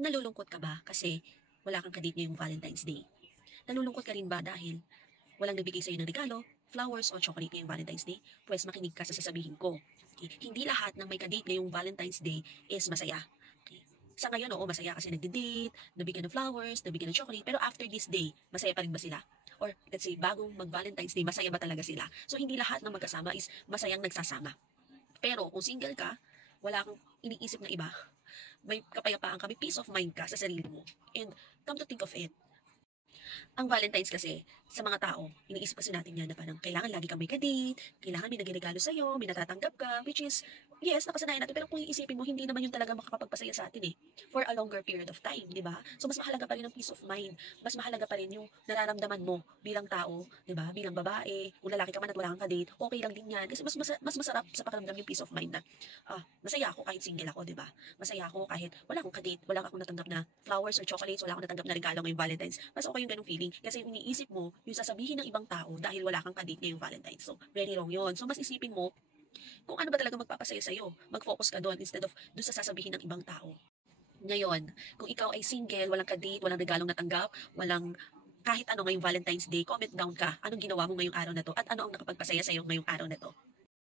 Nalulungkot ka ba kasi wala kang ka-date ngayong Valentine's Day? Nalulungkot ka rin ba dahil walang nagbigay sa'yo ng regalo, flowers o chocolate ngayong Valentine's Day? Pwes makinig ka sa sasabihin ko. Okay? Hindi lahat ng may ka-date ngayong Valentine's Day is masaya. Okay? Sa ngayon, oo, masaya kasi nagde-date, nabigyan ng flowers, nabigyan ng chocolate, pero after this day, masaya pa rin ba sila? Or let's say, bagong mag-Valentine's Day, masaya ba talaga sila? So, hindi lahat ng magkasama is masayang nagsasama. Pero kung single ka, wala kang iniisip na iba, may kapayapaan ka, may peace of mind ka sa sarili mo. And come to think of it, ang Valentine's kasi, sa mga tao, iniisip kasi natin yan na parang kailangan lagi kang may kadate, kailangan may nagregalo sa'yo, may natatanggap ka, which is, yes, nakasanayan natin, pero kung iisipin mo, hindi naman yun talaga makakapagpasaya sa atin eh, for a longer period of time, di ba? So, mas mahalaga pa rin ang peace of mind, mas mahalaga pa rin yung nararamdaman mo bilang tao, di ba? Bilang babae, kung lalaki ka man at wala kang kadate, okay lang din yan, kasi mas masarap sa pakiramdam yung peace of mind na, masaya ako kahit single ako, di ba? Masaya ako kahit wala akong kadate, wala akong natanggap na flowers or chocolates, wala akong natanggap na regalo ngayong Valentine's. Mas okay yung ganung feeling kasi yung iniisip mo, yung sasabihin ng ibang tao dahil wala kang kadate ngayong Valentine's. So, very wrong yun. So, mas isipin mo kung ano ba talaga magpapasaya sa'yo. Mag-focus ka doon instead of doon sa sasabihin ng ibang tao. Ngayon, kung ikaw ay single, walang kadate, walang regalong natanggap, walang kahit ano ngayong Valentine's Day, comment down ka. Anong ginawa mo ngayong araw na to at ano ang nakapagpasaya sa'yo ngayong araw na to?